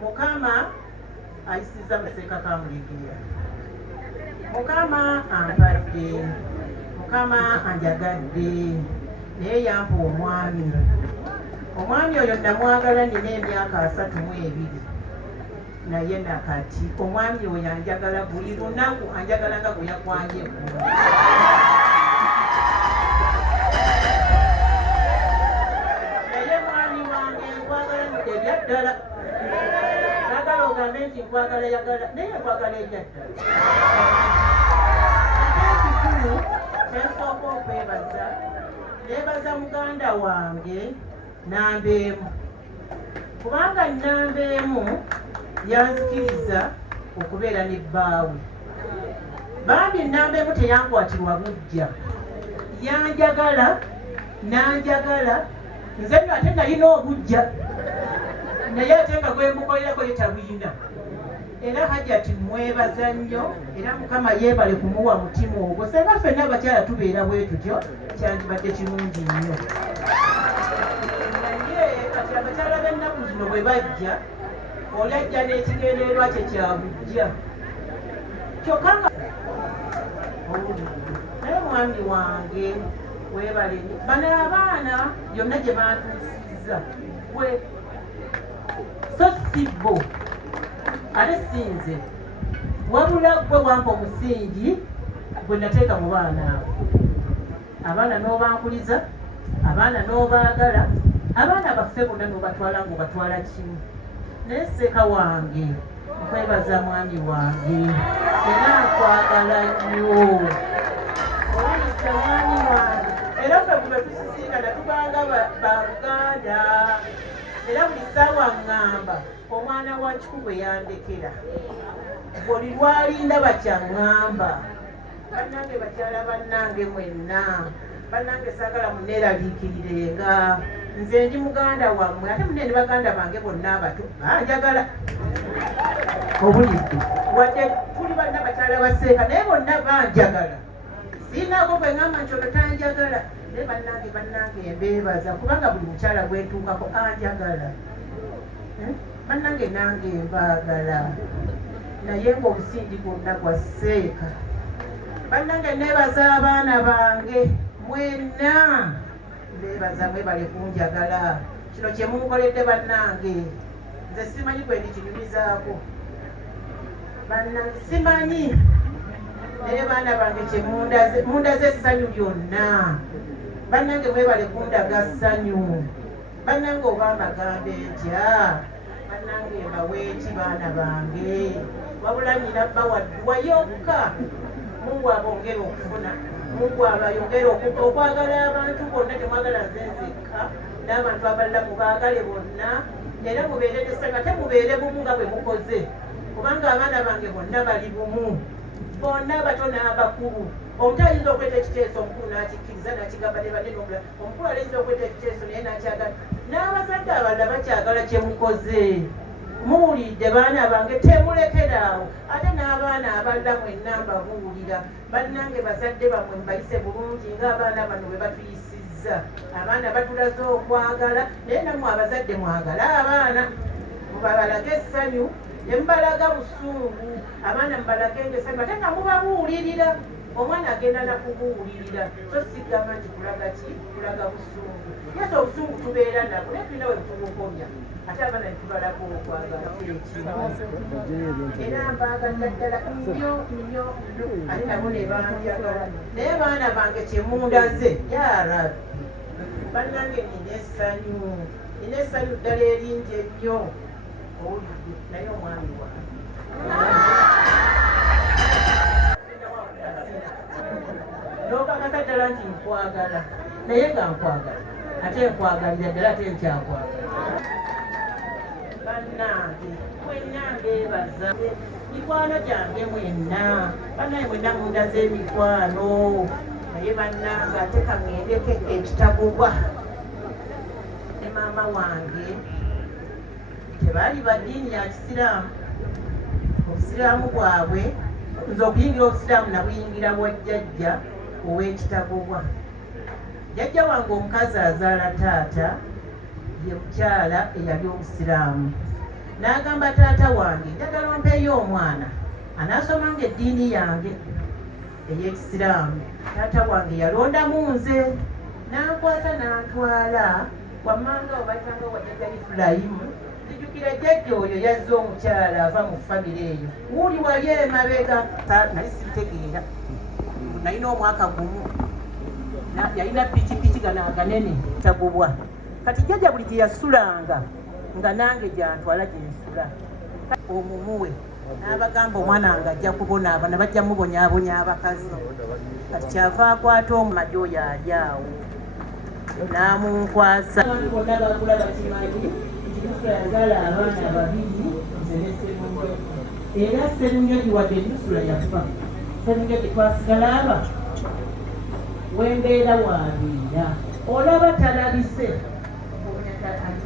Mukama ayisiza Maseeka Kamulegeya. Mukama ampadde, Mukama anjagadde, naye yampa omwami. Omwami oyo namwagala nina emyaka 32, naye nakati omwami oyo anjagala buli lunaku, anjagala nga bwe yakwanje eggulu. Naye mwami wange nkwagala ebyaddala. Saagala ogambe nti nkwagala yagala, naye nkwagala ebyaddala. Ate ekikulu kyensooka okwebaza, neebaza muganda wange Nambeemu, kubanga Nambeemu yanzikiriza okubeera ne bbaawe. Bambi Nambeemu teyankwatirwa bujja, yanjagala nanjagala, nze nno ate nalina obujja, naye ate nga gwe mbukolerako ye tabuyina. Era Hajjati mwebaza nnyo, era Mukama yeebale kumuwa mutima ogwo. Senga ffenna abakyala tubeera bwe tutyo, kyandibadde kirungi nnyo. Kati abakyala b'ennaku zino bwe bajja, oli ajja n'ekigendererwa kye kya bujja. Kyokka nga naye mwami wange weebale nnyo. Bano abaana byonna gye bantuusizza gwe so si bo, ate si nze, wabula gwe wampa omusingi gwe nateeka mu baana abo. Abaana n'obankuliza, abaana n'obaagala, abaana baffe bonna n'obatwala ng'obatwala kimu. Naye Seeka wange nkwebaza mwami wange, era nkwagala nnyo. Owuliriza mwami wange, era ffe bwe tusisinkana tubanga Baganda. Era buli ssaawa ŋŋamba omwana wa Kikubu yandekera, buli lwalinda bakyaŋŋamba. Bannange bakyala bannange mwenna, bannange saagala munneeraliikirirenga, nze ndi muganda wammwe, ate munne ne baganda bange bonna abato banjagala. Obulidde wadde tuli banna bakyala ba Seeka naye bonna banjagala. Sinaako gwe ŋŋamba nti ono tanjagala. Naye bannange mbeebaza, kubanga buli mukyala gwentuukako anjagala. Bannange nange mbaagala, naye ng'obusingi bwonna bwa Seeka. Bannange neebaza abaana bange mwenna, mbeebaza mwebale kunjagala. Kino kye munkoledde bannange, nze simanyi kwe ndikinyumizaako. Bannange simanyi, naye baana bange kye mundaze essanyu lyonna. Bannange mwebale kundaga ssanyu. Bannange oba amagambo entya, bannange mbaweeki baana bange, wabula nnyina bawaddwa yokka. Mungu abongera okufuna, Mungu abayongera okwagala abantu bonna, temwagala nze nzekka, n'abantu abalala mubaagale bonna, era mubeere n'essanyu, ate mubeere bumu nga bwe mukoze, kubanga abaana bange bonna bali bumu, bonna abato n'abakulu. Omuto ayinza okweta ekiteeso, omukulu n'akikkiriza n'akigamba ne banne n'omulala, omukulu ayinza okweta ekiteeso naye n'akyagala, n'abazadde abalala bakyagala kye mukoze. Muwulidde baana bange, temulekeraawo. Ate n'abaana abalala mwenna mbabuulira, bannange bazadde bammwe mbayise bulungi ng'abaana bano bwe batuyisizza. Abaana batulaze okwagala, naye nammwe abazadde mwagala abaana, mubabalage essanyu, ne mubalaga busungu. Abaana mubalaga essanyu ate nga mubabuulirira. Omwana agenda nakubuulirira, so sigamba nti kulaga ki, kulaga busungu. Yes, obusungu tubeera nabwo naye tulina we butubukomya, ate abaana netubalaga okwagala ekimu. Era mbaagalira ddala nnyo nnyo nnyo, ate nabo ne banjagala. Naye baana bange kye mundaze, ya Rabbi, bannange nina essanyu, nina essanyu ddala eringi ennyo. Owulidde, naye omwami wange n'okakasa ddala nti nkwagala, naye nga nkwagala ate nkwagalira ddala ate nkyakwagala. Bannange mwenna mbeebaza, mikwano gyange mwenna, bannange mwenna mundaze emikwano, naye bannange ate kaŋŋendeko ekitagobwa. Ne maama wange tebaali ba ddiini ya Kisiraamu, obusiraamu bwabwe, nze okuyingira obusiraamu nabuyingira bwa jjajja ow'ekitagobwa. Jjajja wange omukazi azaala taata ye mukyala eyali obusiraamu, n'agamba taata wange njagala ompeeyo omwana anaasomanga eddiini yange ey'ekisiraamu. Taata wange yalondamu nze n'ankwata n'antwala wammanga obayitanga wajjaja Ifulayimu. Nzijukira jjajja oyo yazze omukyala ava mu famire eyo wuli wali emabega naye sibitegeera nalina omwaka gumu yalina pikipiki gano aganene tagubwa kati jjajja buli gye yasulanga nga nange gyantwala gye nsula omumuwe n'abagamba omwana nga ajja kubonaabona bajja mubonyaabonya abakazi kati kyava akwata omumadi oyo ali awo n'amunkwasa bonna bagula bakimanyi nti Nusra yazaala abaana babiri nze ne Sserunjogi era Sserunjogi wadde Nusra yafa Sserunjogi twasigala aba wembeera waabiira olaba talabise